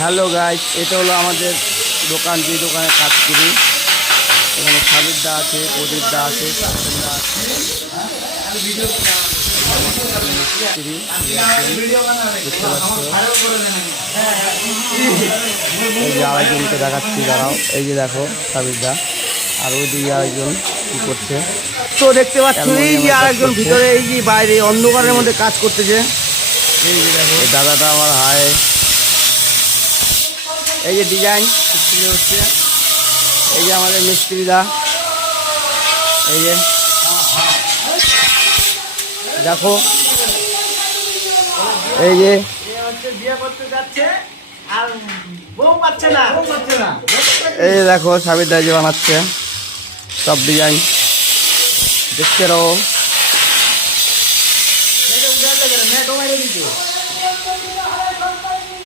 Hello guys, এটা হলো আমাদের দোকান, যে দোকানে কাজ করি। এখানে সাবির দা আছে, প্রদীপ দা আছে, কাঞ্চন দা আছে। মিস্ত্রি দেখতে পাচ্ছ। এই যে আরেকজনকে দেখাচ্ছি, দাঁড়াও। এই যে দেখো সাবির দা, আর ওই দিকে আরেকজন কি করছে তো দেখতে পাচ্ছ। এই যে আরেকজন ভিতরে, এই যে বাইরে অন্ধকারের মধ্যে কাজ করতেছে। এই যে দেখো দাদাটা আমার হাই। এই যে ডিজাইন হচ্ছে, এই যে আমাদের মিস্ত্রিরা। এই যে দেখো, এই যে বিয়ে করতে যাচ্ছে আর বউ পাচ্ছে না। এই যে দেখো সাবির দা যে বানাচ্ছে সব ডিজাইন, দেখতে রো।